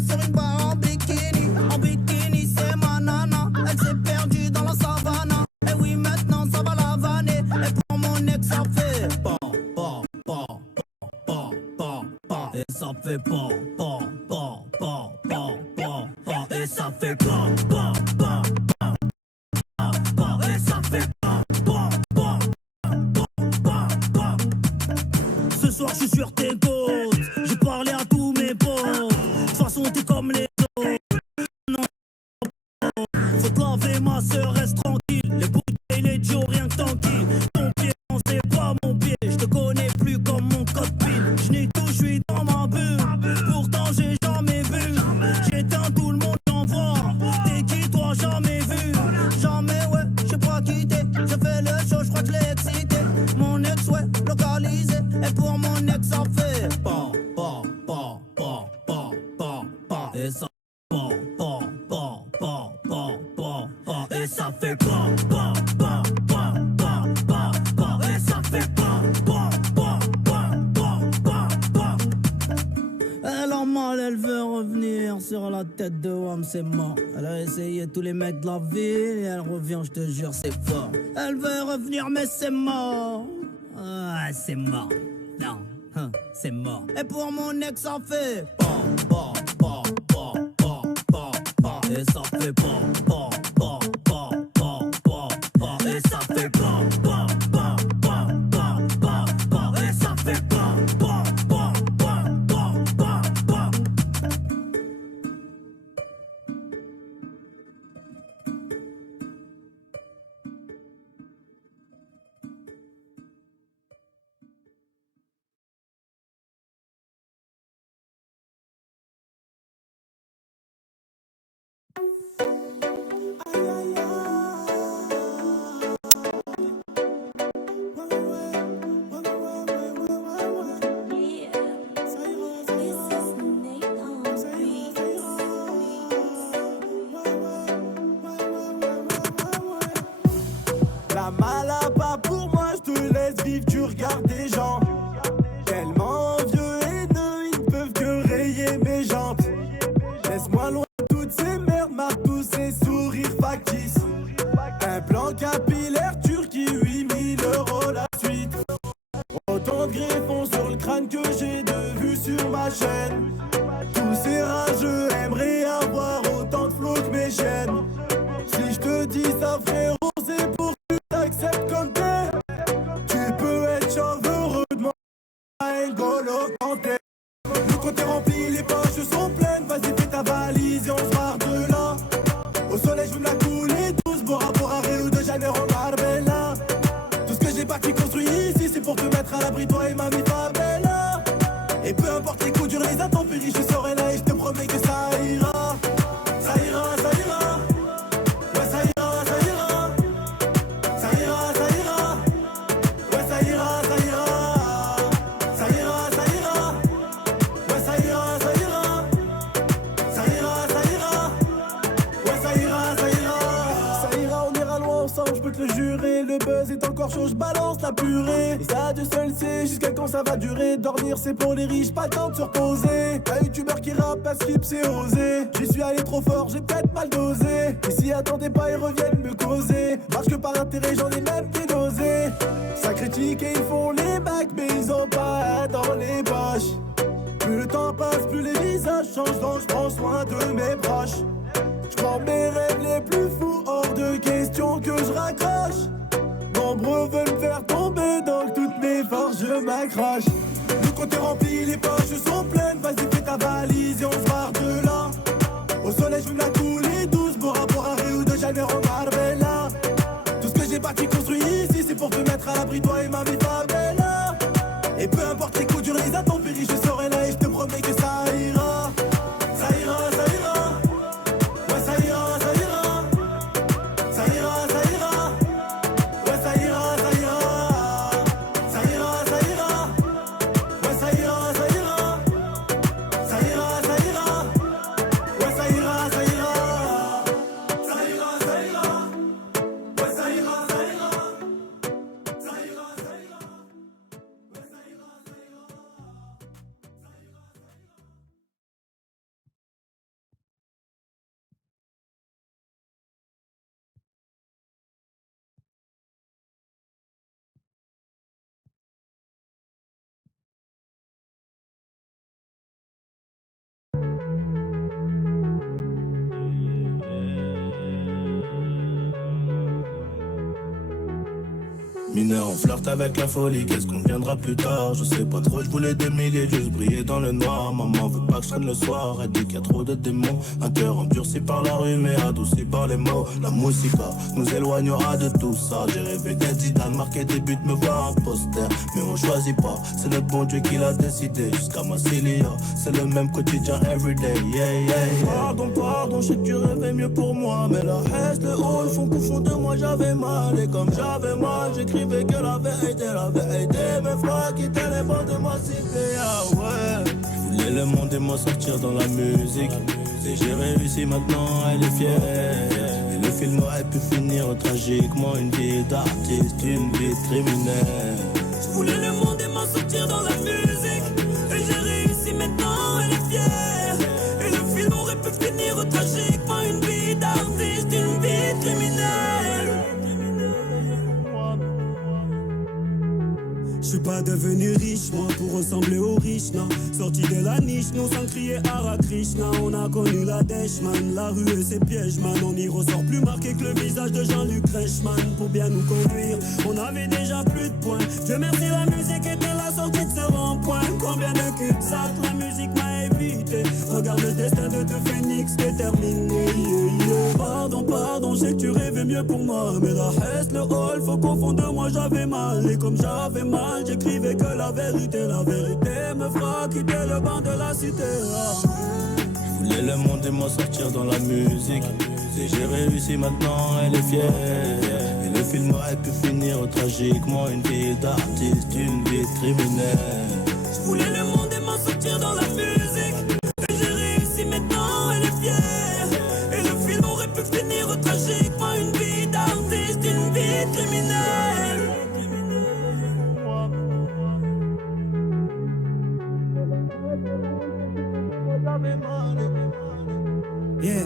sur une barre en bikini c'est ma nana. Elle s'est perdue dans la savane. Et oui maintenant ça va la vanner. Et pour mon ex ça fait pa pa pa pa pa pa. Et ça fait pa pa pa pa pa pa pa. Et ça fait pa pa pa pa pa. Et ça fait pa pa pa pa pa pa. Ce soir je suis sur tes côtes. J'ai parlé à tous mes potes. De toute façon t'es comme les autres. Non. Faut te laver ma soeur, reste tranquille. Les bouteilles, les Joe, rien que tranquille. Ton pied, non c'est pas mon pied. Je te connais plus comme mon code PIN. Je n'ai tout, je suis dans ma bulle. Pourtant j'ai jamais vu. J'éteins tout le monde, j'envoie. T'es qui toi, jamais vu. Jamais ouais, je sais pas qui t'es. Je fais le show, je crois que je l'ai excité. Mon ex ouais, localisé. Et pour mon ex ça fait pa pa pa pa pa pa pa. Et ça pa pa pa pa pa pa pa. Et ça fait pa pa pa pa pa pa pa. Et ça fait pa pa pa pa pa pa pa. Elle a mal, elle veut revenir sur la tête de Wam, c'est mort. Elle a essayé tous les mecs de la ville et elle revient, je te jure, c'est fort. Elle veut revenir mais c'est mort. Ah, c'est mort. Non, c'est mort. Et pour mon ex ça fait pa pa pa pa pa pa pa. Et ça fait pa pa pa pa pa pa pa. Et ça fait pa pa pa pa pa pa pa. Et ça fait pa pa pa pa pa pa pa. La malaba pour moi, je te laisse vivre du regard des gens. Tellement vieux et haineux, ils ne peuvent que rayer mes jantes. Laisse-moi loin de toutes ces merdes, marre ces sourires factices. Un plan capillaire turki, 8 000 € la suite. Autant de greffons sur le crâne que j'ai de vues sur ma chaîne. Tous ces rageux aimeraient avoir autant de flow que mes chaînes. Si je te dis ça frérot, c'est pour que tu t'acceptes comme t'es. Tu peux être chauve de moi, N'Golo Kanté. Le compte est rempli, les poches sont pleines. Vas-y fais ta valise et on se barre de là. Au soleil je veux me la couler douce. Bora Bora, Rio de Janeiro, Marbella. Tout ce que j'ai bâti construit ici, c'est pour te mettre à l'abri toi et ma mi favela. Et peu importe les coups durs, les intempéries, je serai là et je te promets que ça ira. Ça ira, ça ira. Ouais ça ira, ça ira. Ça ira, ça ira. Ouais ça ira, ça ira. Ça ira, ça ira. Ouais ça ira, ça ira. Ça ira, ça ira. Ouais ça ira, ça ira. Ça ira, on ira loin ensemble, je peux te le jurer. Le buzz est encore chaud, je balance la purée. Et ça Dieu seul sait jusqu'à quand ça va durer. Dormir c'est pour les riches, pas le temps de se reposer. Un youtubeur qui rappe, à skip c'est osé. J'y suis allé trop fort, j'ai peut-être mal dosé. Et s'y attendez pas, ils reviennent me causer. Marche que par intérêt, j'en ai même dédosé. Ça critique et ils font les bacs, mais ils ont pas dans les poches. Plus le temps passe, plus les visages changent, donc je prends soin de mes proches. Je prends mes rêves les plus fous, hors de question que je raccroche. Nombreux veulent me faire tomber, donc toutes mes forces je m'accroche. Le compte est rempli, les poches sont pleines. Vas-y fais ta valise et on se barre de là. Au soleil je veux me la couler douce. Bora Bora, Rio de Janeiro, Marbella. Tout ce que j'ai bâti construit ici, c'est pour te mettre à l'abri toi et ma vie favela. Et peu importe les coups durs, les intempéries, je serai là et je te promets que ça ira. Ça ira, ça ira. Ouais ça ira, ça ira. Ça ira, ça ira. Ouais ça ira, ça ira. Ça ira, ça ira. Ouais ça ira, ça ira. Ça ira, ça ira. Ouais ça ira, ça ira. Ça ira, ça ira. Ouais ça ira, ça ira. Ça ira, ça ira. Ouais ça ira, ça ira. Mineur, on flirte avec la folie, qu'est-ce qu'on viendra plus tard? Je sais pas trop, je voulais des milliers, juste briller dans le noir. Maman veut pas que je traîne le soir, elle dit qu'il y a trop de démons. Un cœur endurci par la rue, mais adouci par les mots. La musique nous éloignera de tout ça. J'ai rêvé d'être Zidane, marquer des buts, me voir un poster. Mais on choisit pas, c'est notre bon Dieu qui l'a décidé. Jusqu'à Massilia, c'est le même quotidien everyday, yeah, yeah, yeah. Pardon, je sais que tu rêvais mieux pour moi. Mais la haine, le haut, le fond profond de moi, j'avais mal. Et comme j'avais mal, j'écrivais que la vérité. Mes frères quittaient les bancs de ma cité, ah ouais. Je voulais le monde et moi sortir dans la musique. Et j'ai réussi maintenant, elle est fière. Et le film aurait pu finir tragiquement. Une vie d'artiste, une vie de criminel. Je voulais le monde et moi sortir dans la musique. Et j'ai réussi maintenant, elle est fière. Et le film aurait pu finir tragiquement. Une vie d'artiste, une vie de criminel. Je suis pas devenu riche, moi, pour ressembler aux riches, non. Sorti de la niche, nous sans crier Hare Krishna. On a connu la dèche, man, la rue et ses pièges, man. On y ressort plus marqué que le visage de Jean-Luc Reichmann. Pour bien nous conduire, on avait déjà plus de points. Dieu merci, la musique était la sortie de ce rond-point. Combien de cul-de-sac la musique m'a évité. Regarde le destin de deux phénix déterminé, yeah, yeah. Pardon, je sais que tu rêvais mieux pour moi. Mais la haine, le hall, faut qu'au fond de moi j'avais mal. Et comme j'avais mal, j'écrivais que la vérité me fera quitter le banc de la cité. Je voulais le monde et moi sortir dans la musique. Et j'ai réussi maintenant, elle est fière. Et le film aurait pu finir tragiquement. Une vie d'artiste, une vie de criminel. Je voulais le monde et moi sortir dans la musique. Et j'ai réussi maintenant, elle est fière. Et le film aurait pu finir tragiquement. Une vie d'artiste, une vie de criminel. Yeah,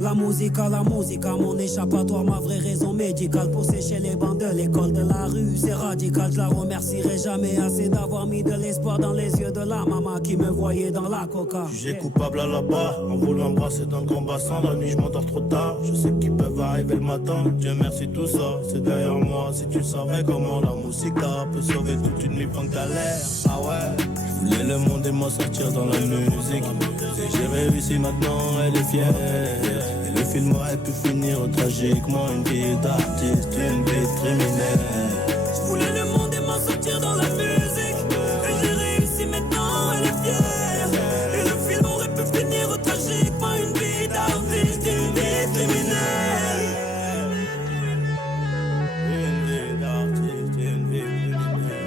la musique, mon échappatoire, ma vraie raison médicale pour sécher les bancs de l'école de la rue. C'est radical, je la remercierai jamais assez d'avoir mis de l'espoir dans les yeux de la maman qui me voyait dans la coca. Jugé coupable à la barre, en voulant embrasser dans le grand bassin. La nuit je m'endors trop tard, je sais qu'ils peuvent arriver le matin. Dieu merci tout ça, c'est derrière moi. Si tu savais comment la musique peut sauver toute une nuit en galère. Ah ouais. Je voulais le monde et moi sortir dans la musique. Et j'ai réussi maintenant, elle est fière. Et le film aurait pu finir tragiquement. Une vie d'artiste, une vie de criminel. Je voulais le monde et moi sortir dans la musique. Et j'ai réussi maintenant, elle est fière. Et le film aurait pu finir tragiquement. Une vie d'artiste, une vie de criminel. Une vie d'artiste, une vie de criminel.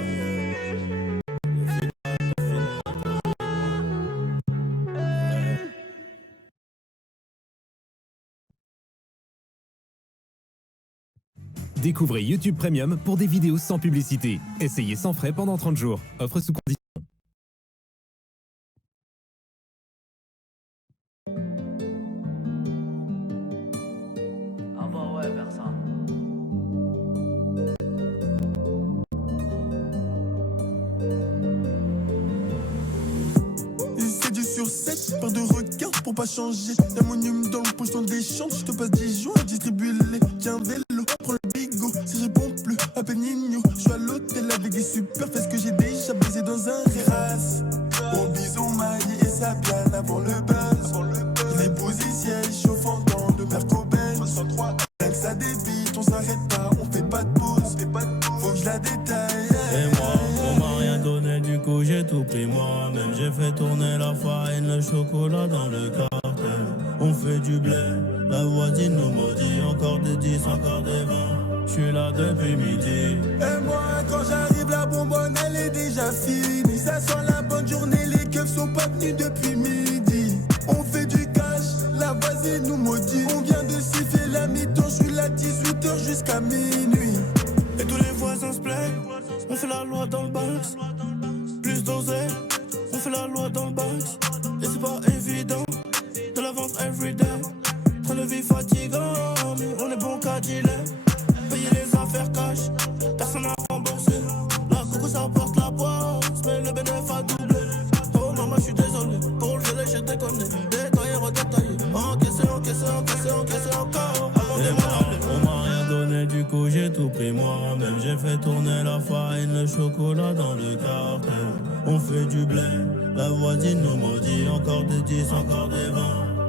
Découvrez YouTube Premium pour des vidéos sans publicité. Essayez sans frais pendant 30 jours. Offre sous condition. Ah bah ouais, vers ça. C'est du sur 7, paire de regards pour pas changer. Y'a mon hume dans le poche dans des chambres. Je te passe 10 jours, distribue-les. Tiens un vélo, prends le bigot. Si je réponds plus, appelle Nino. Je suis à l'hôtel avec des super fesses que j'ai déjà baisé dans un terrasse. Au bison maillé et sa piane avant le buzz. Les posiciels chauffant dans le Merco-Benz. Avec ça débite, on s'arrête pas, on fait pas de pause. Faut que je la détaille. Et moi, on m'a rien donné, du coup j'ai tout pris moi-même. J'ai fait tourner la farine, le chocolat dans le cartel. On fait du blé, la voisine nous maudit. Encore des 10, encore des 20. J'suis là depuis midi. Et moi, quand j'arrive, la bonbonne elle est déjà finie. Ça sent la bonne journée, les keufs sont pas venus depuis midi. On fait du cash, la voisine nous maudit. On vient de siffler la mi-temps, j'suis là 18h jusqu'à minuit. Et tous les voisins se plaignent, on fait la loi dans le Banks. Plus dosé, on fait la loi dans le Banks. Et c'est pas évident de la vendre everyday. Train de vie fatigant, mais on est bon qu'à dealer. Payer les affaires cash, personne n'a remboursé. La coco ça porte la boisse, mais le bénéfice a doublé. Oh maman j'suis désolé, pour le gelé j'ai déconné. Détaillé, redétaillé, encaissé encore. Avant de m'en aller, on m'a rien donné, du coup j'ai tout pris moi-même. j'ai fait tourner la farine, le chocolat dans le cartel. On fait du blé, la voisine nous maudit. Encore des 10, encore des 20.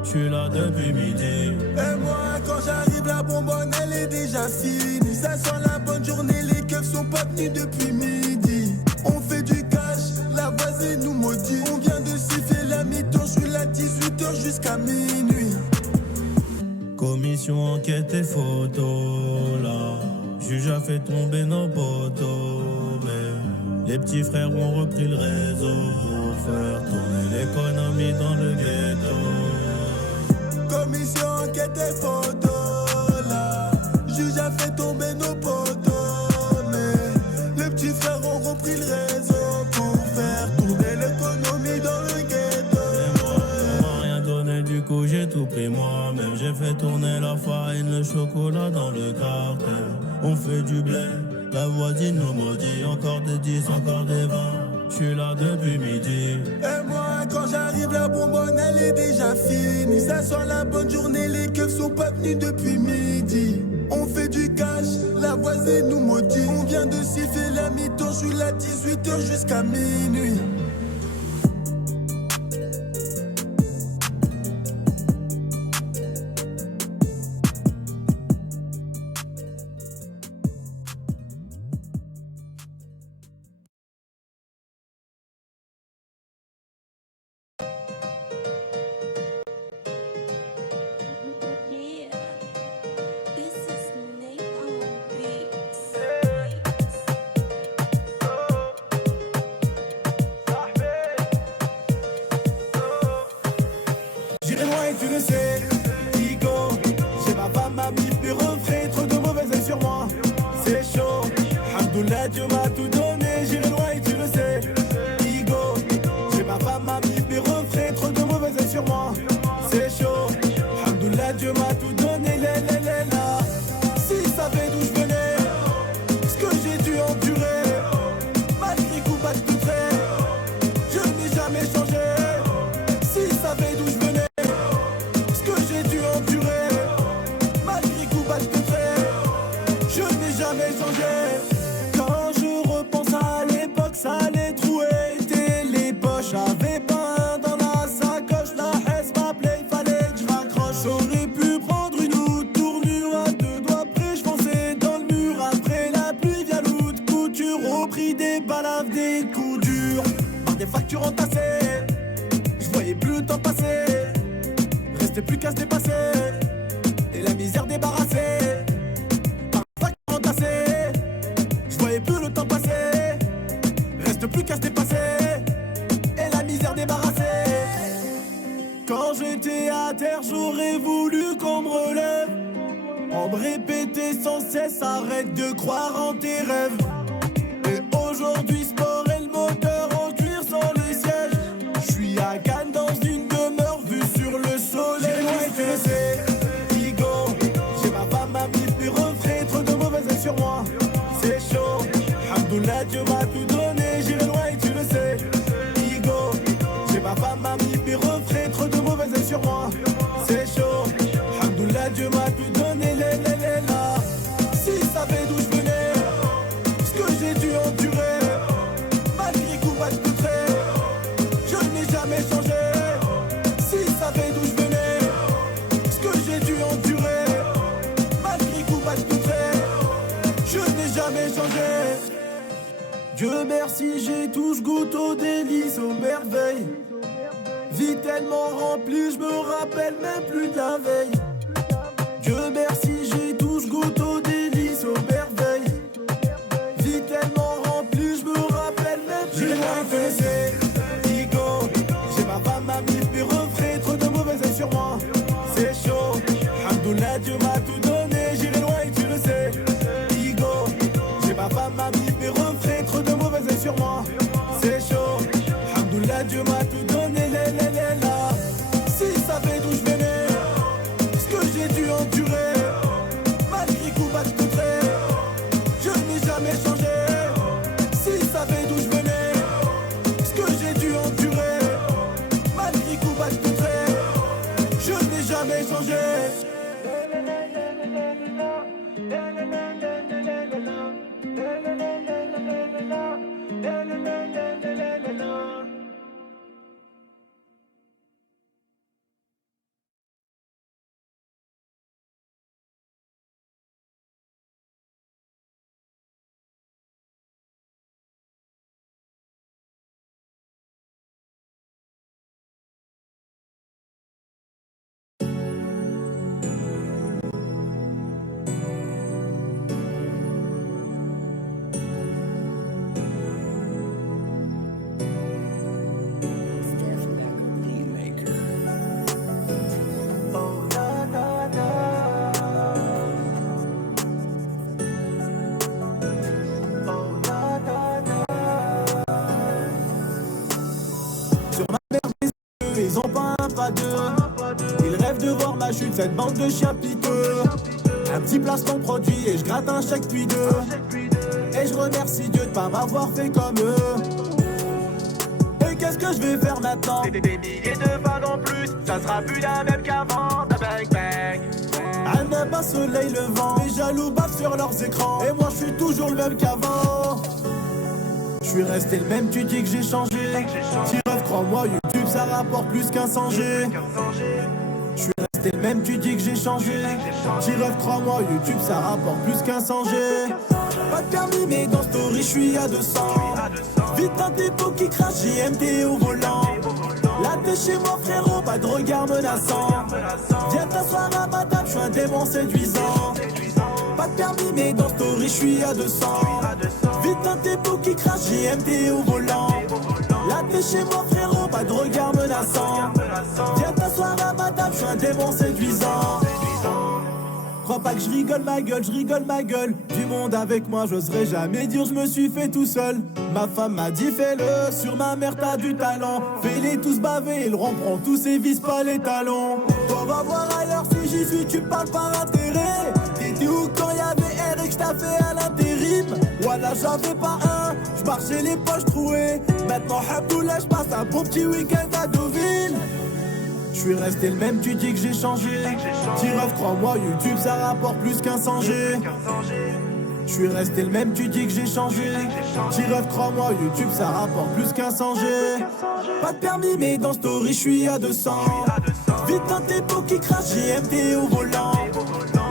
J'suis là depuis midi. Et moi quand j'arrive la bonbonne elle est déjà finie. Ça sent la bonne journée, les keufs sont pas venus depuis midi. On fait du cash, la voisine nous maudit. On vient de siffler la mi-temps, j'suis là 18h jusqu'à minuit. Commission enquête et photo là. Juge a fait tomber nos poteaux. Mais les petits frères ont repris le réseau pour faire tourner l'économie dans le ghetto. Commission enquête et photo là. Juge a fait tomber nos poteaux. Mais les petits frères ont repris le réseau pour faire tourner l'économie dans le ghetto. Et moi, on m'a rien donné, du coup j'ai tout pris moi-même. J'ai fait tourner la farine, le chocolat dans le cartel. On fait du blé, la voisine nous maudit. Encore des 10, encore des 20. J'suis là depuis midi. Et moi quand j'arrive la bonbonne elle est déjà finie. Ça sent la bonne journée, les keufs sont pas venus depuis midi. On fait du cash, la voisine nous maudit. On vient de siffler la mi-temps, j'suis là 18h jusqu'à minuit. J'irai loin et tu le sais, Igo. J'ai ma femme, ma bif, mes refrains, trop de mauvais œil sur moi. C'est chaud, Alhamdoulilah, Dieu m'a tout donné. J'irai loin et tu le sais, Igo. J'ai ma femme, ma bif, mes refrains, trop de mauvais œil sur moi. C'est chaud, Alhamdoulilah, Dieu m'a tout donné. Là. S'ils savaient d'où je venais, ce que j'ai dû endurer, malgré coup, pas de tout trait, je n'ai jamais changé. S'ils savaient d'où je venais, ce que j'ai dû endurer, malgré coup bas de trait, je n'ai jamais changé. Quand je repense à l'époque, ça les trouait, était les poches. J'avais pas un dans la sacoche, la haisse m'appelait, il fallait que je raccroche. J'aurais pu prendre une autre tournure à deux doigts près, je fonçais dans le mur. Après la pluie vient l'autre couture, au prix des balaves, des coups durs, par des factures entassées. Je voyais plus le temps passer, restait plus qu'à se dépasser, et la misère débarrassée, par un sac entassé. Je voyais plus le temps passer, reste plus qu'à se dépasser, et la misère débarrassée. Quand j'étais à terre, j'aurais voulu qu'on me relève. On me répétait sans cesse, arrête de croire en tes rêves. Et aujourd'hui, sport et le moteur en cuir sans les sièges. J'suis à Cannes dans une demeure vue sur le soleil. J'ai loin et tu le sais, Igo. J'ai ma femme, ma bif, mes refrains, trop de mauvais œil sur moi. C'est chaud, Alhamdoulilah, Dieu m'a tout donné. J'irai loin et tu le sais, Igo. J'ai ma femme, ma bif, mes refrains, trop de mauvais œil sur moi. C'est chaud, Alhamdoulilah, Dieu m'a tout donné. Là. S'ils savaient d'où je venais, ce que j'ai dû endurer, malgré coup pas de tout trait, je n'ai jamais changé. S'ils savaient d'où je venais, ce que j'ai dû endurer, malgré coup pas de tout trait, je n'ai jamais changé. Dieu merci, j'ai tout, je goûte aux délices, aux merveilles. Vie tellement remplie, je me rappelle même plus de la veille. Dieu merci, j'ai tout, je goûte aux délices, aux merveilles. Vie tellement remplie, je me rappelle même plus. J'ai loin fait, Igo. J'ai ma femme, ma bif, mes refrains, trop de mauvais œil sur moi. C'est chaud, Alhamdoulilah, Dieu m'a tout donné. J'irai loin et tu le sais, Igo. J'ai ma femme, ma bif, mes refrains, trop de mauvais œil sur moi. C'est chaud, Alhamdoulilah, Dieu m'a tout donné. Là. S'ils savaient d'où je venais, ce que j'ai dû endurer, malgré coup pas de tout trait, je n'ai jamais changé. S'ils savaient d'où je venais, ce que j'ai dû endurer, malgré coup pas de tout trait, je n'ai jamais changé. pas deux. Ils rêvent de voir ma chute, cette bande de chiens piteux. Un petit placement produit et je gratte un chèque puis deux. Et je remercie Dieu de pas m'avoir fait comme eux. Et qu'est-ce que je vais faire maintenant? Des milliers de fans en plus, ça sera plus la même qu'avant. Bang bang. Annaba, soleil levant, les jaloux bavent sur leurs écrans. Et moi je suis toujours le même qu'avant. Je suis resté le même, tu dis que j'ai changé. Tiref, crois-moi, YouTube ça rapporte plus qu'un 100G. Je suis resté le même, tu dis que j'ai changé. Tiref, crois-moi, YouTube ça rapporte plus qu'un 100G. Pas de permis mais dans story je suis à 200. Vite un dépôt qui crache, JMT au volant. Là t'es chez moi frérot, pas de regard menaçant. Viens t'asseoir à ma table, je suis un démon séduisant. Pas de permis mais dans story je suis à 200. Vite un dépôt qui crache, JMT au volant. Là t'es chez moi frérot, pas de regard menaçant. Viens t'asseoir à ma table, je suis un démon séduisant. Crois pas que je rigole ma gueule. Du monde avec moi, j'oserais jamais dire je me suis fait tout seul. Ma femme m'a dit fais-le, sur ma mère t'as du talent. Fais-les tous baver, ils rompront tous et visent pas les talons. On va voir ailleurs si j'y suis, tu parles par intérêt. T'étais où quand y'avait R et que j't'ai fait à l'intérim? Voilà j'avais pas un, j'marchais les poches trouées. Maintenant Habdoullah, j'passe un bon petit week-end à Deauville. Je suis resté le même, tu dis que j'ai changé. Tiref, crois-moi, YouTube ça rapporte plus qu'un 100G. Je suis resté le même, tu dis que j'ai changé. Tiref, crois-moi, YouTube ça rapporte plus qu'un 100G. Pas de permis mais dans story je suis à 200. Vite un dépôt qui crache, JMT au volant.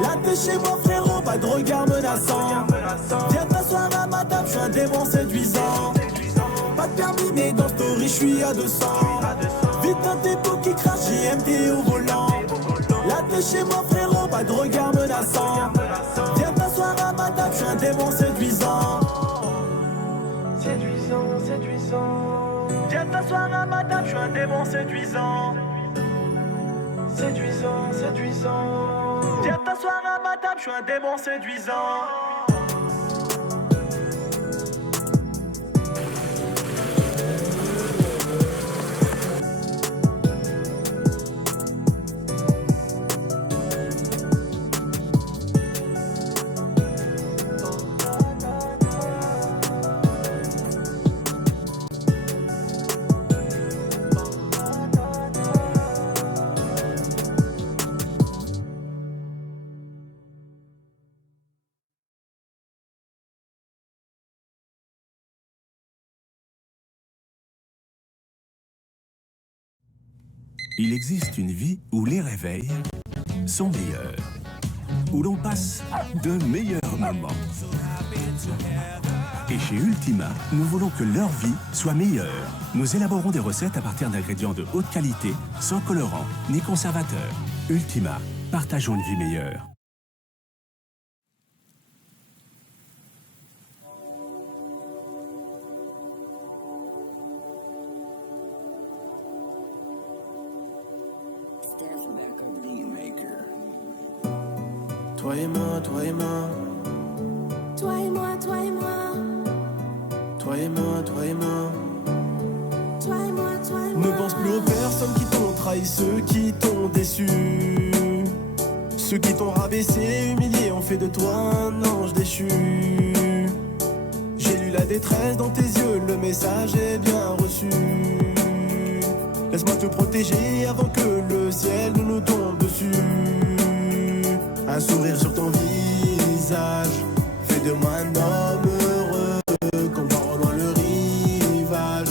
Là t'es chez moi frérot, pas de regard menaçant. Viens t'asseoir à ma table, je suis un démon séduisant. Pas de permis mais dans story je suis à 200. Vite un dépôt qui crache, JMT au volant. Là t'es chez moi frérot, pas de regard menaçant. Viens t'asseoir à ma table, je suis un démon séduisant. Séduisant, séduisant. Viens t'asseoir à ma table, je suis un démon séduisant. Séduisant, séduisant. Viens t'asseoir à ma table, je suis un démon séduisant. Il existe une vie où les réveils sont meilleurs, où l'on passe de meilleurs moments. Et chez Ultima, nous voulons que leur vie soit meilleure. Nous élaborons des recettes à partir d'ingrédients de haute qualité, sans colorant ni conservateur. Ultima, partageons une vie meilleure. Toi et moi, toi et moi. Toi et moi, toi et moi. Toi et moi, toi et moi. Toi et moi, toi et moi. Ne pense plus aux personnes qui t'ont trahi, ceux qui t'ont déçu. Ceux qui t'ont rabaissé, humilié, ont fait de toi un ange déchu. J'ai lu la détresse dans tes yeux, le message est bien reçu. Laisse-moi te protéger avant que le ciel ne nous tombe dessus. Un sourire sur ton visage fait de moi un homme heureux. Qu'on voit au loin le rivage,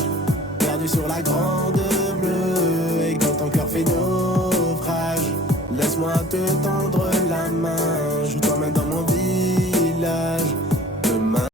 perdu sur la grande bleue. Et quand ton cœur fait naufrage, laisse-moi te tendre la main. Je